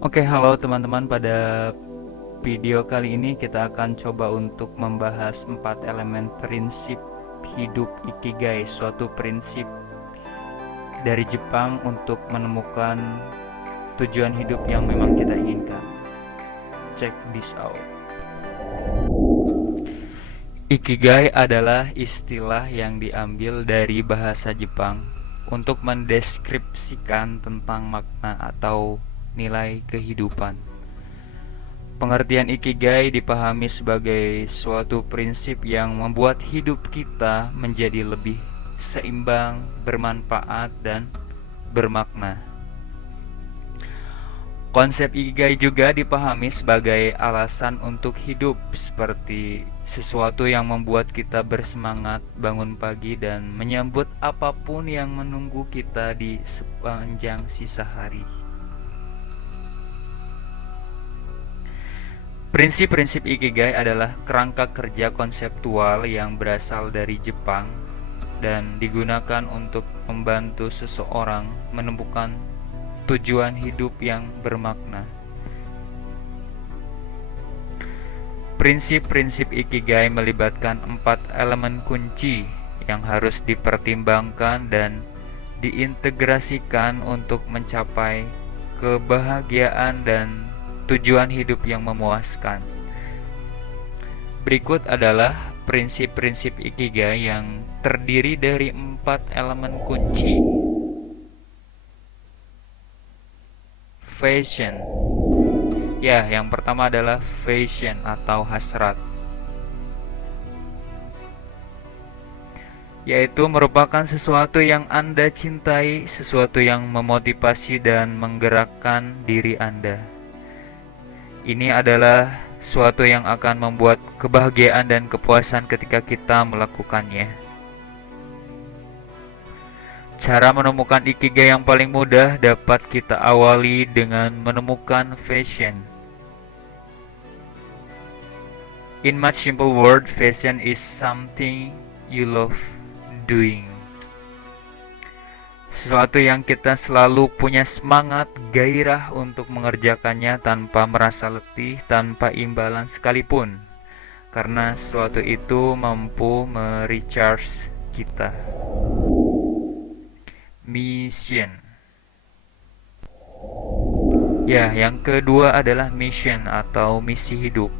Oke, halo teman-teman. Pada video kali ini kita akan coba untuk membahas 4 elemen prinsip hidup Ikigai, suatu prinsip dari Jepang untuk menemukan tujuan hidup yang memang kita inginkan. Check this out. Ikigai adalah istilah yang diambil dari bahasa Jepang untuk mendeskripsikan tentang makna atau nilai kehidupan. Pengertian Ikigai dipahami sebagai suatu prinsip yang membuat hidup kita menjadi lebih seimbang, bermanfaat, dan bermakna. Konsep Ikigai juga dipahami sebagai alasan untuk hidup, seperti sesuatu yang membuat kita bersemangat bangun pagi dan menyambut apapun yang menunggu kita di sepanjang sisa hari. Prinsip-prinsip Ikigai adalah kerangka kerja konseptual yang berasal dari Jepang dan digunakan untuk membantu seseorang menemukan tujuan hidup yang bermakna. Prinsip-prinsip Ikigai melibatkan 4 elemen kunci yang harus dipertimbangkan dan diintegrasikan untuk mencapai kebahagiaan dan tujuan hidup yang memuaskan. Berikut adalah prinsip-prinsip Ikigai yang terdiri dari 4 elemen kunci. Fashion. Ya, yang pertama adalah fashion atau hasrat, yaitu merupakan sesuatu yang Anda cintai, sesuatu yang memotivasi dan menggerakkan diri Anda. Ini adalah suatu yang akan membuat kebahagiaan dan kepuasan ketika kita melakukannya. Cara menemukan Ikigai yang paling mudah dapat kita awali dengan menemukan fashion. In much simple word, fashion is something you love doing. Sesuatu yang kita selalu punya semangat, gairah untuk mengerjakannya tanpa merasa letih, tanpa imbalan sekalipun. Karena sesuatu itu mampu merecharge kita. Mission. Ya, yang kedua adalah mission atau misi hidup.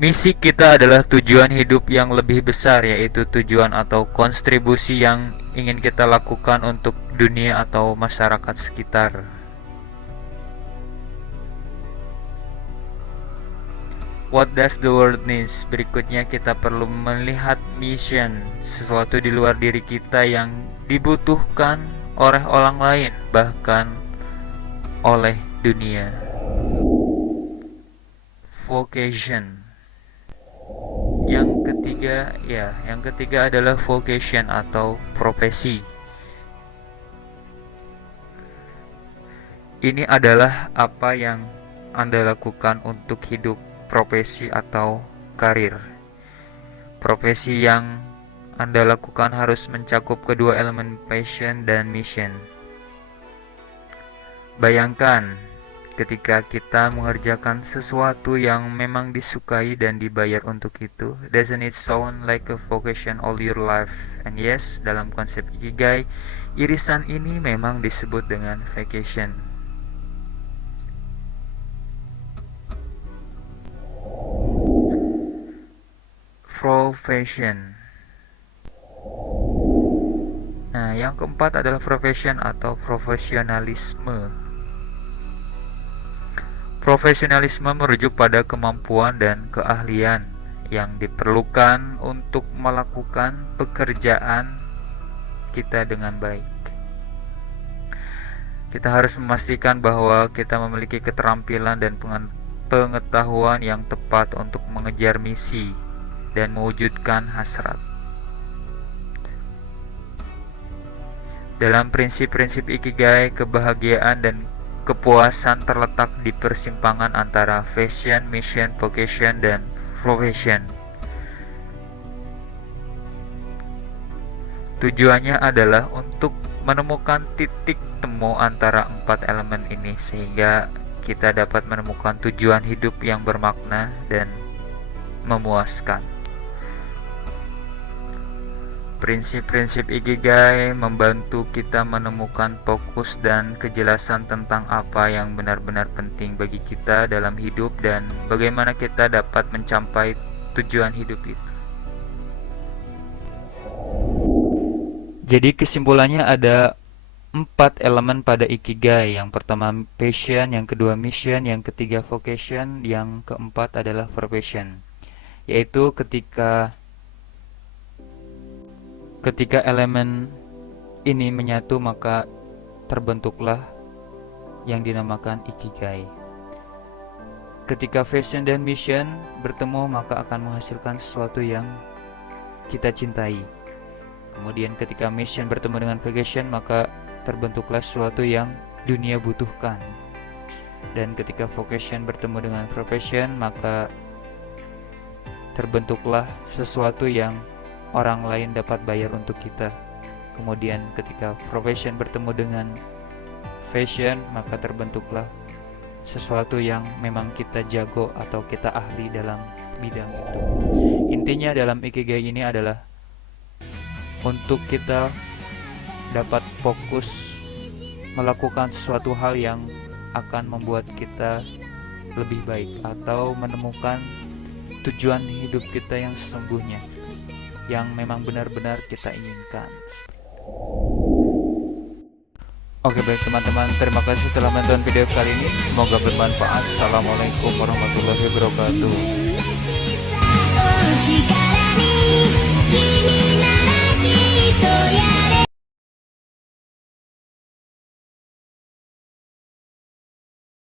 Misi kita adalah tujuan hidup yang lebih besar, yaitu tujuan atau kontribusi yang ingin kita lakukan untuk dunia atau masyarakat sekitar. What does the world needs? Berikutnya kita perlu melihat mission, sesuatu di luar diri kita yang dibutuhkan oleh orang lain, bahkan oleh dunia. Vocation. Yang ketiga adalah vocation atau profesi. Ini adalah apa yang Anda lakukan untuk hidup, profesi atau karir. Profesi yang Anda lakukan harus mencakup kedua elemen passion dan mission. Bayangkan ketika kita mengerjakan sesuatu yang memang disukai dan dibayar untuk itu. Doesn't it sound like a vocation all your life? And yes, dalam konsep Ikigai, irisan ini memang disebut dengan vacation. Profession. Nah, yang keempat adalah profession atau profesionalisme. Profesionalisme merujuk pada kemampuan dan keahlian yang diperlukan untuk melakukan pekerjaan kita dengan baik. Kita harus memastikan bahwa kita memiliki keterampilan dan pengetahuan yang tepat untuk mengejar misi dan mewujudkan hasrat. Dalam prinsip-prinsip Ikigai, kebahagiaan dan kepuasan terletak di persimpangan antara fashion, mission, vocation, dan profession. Tujuannya adalah untuk menemukan titik temu antara empat elemen ini sehingga kita dapat menemukan tujuan hidup yang bermakna dan memuaskan. Prinsip-prinsip Ikigai membantu kita menemukan fokus dan kejelasan tentang apa yang benar-benar penting bagi kita dalam hidup dan bagaimana kita dapat mencapai tujuan hidup itu. Jadi kesimpulannya ada 4 elemen pada Ikigai. Yang pertama passion, yang kedua mission, yang ketiga vocation, yang keempat adalah profession. Yaitu ketika elemen ini menyatu maka terbentuklah yang dinamakan Ikigai. Ketika passion dan mission bertemu maka akan menghasilkan sesuatu yang kita cintai. Kemudian ketika mission bertemu dengan vocation maka terbentuklah sesuatu yang dunia butuhkan. Dan ketika vocation bertemu dengan profession maka terbentuklah sesuatu yang orang lain dapat bayar untuk kita. Kemudian ketika profession bertemu dengan fashion maka terbentuklah sesuatu yang memang kita jago atau kita ahli dalam bidang itu. Intinya dalam Ikigai ini adalah untuk kita dapat fokus melakukan sesuatu hal yang akan membuat kita lebih baik atau menemukan tujuan hidup kita yang sesungguhnya, yang memang benar-benar kita inginkan. Oke baik teman-teman, terima kasih telah menonton video kali ini. Semoga bermanfaat. Assalamualaikum warahmatullahi wabarakatuh.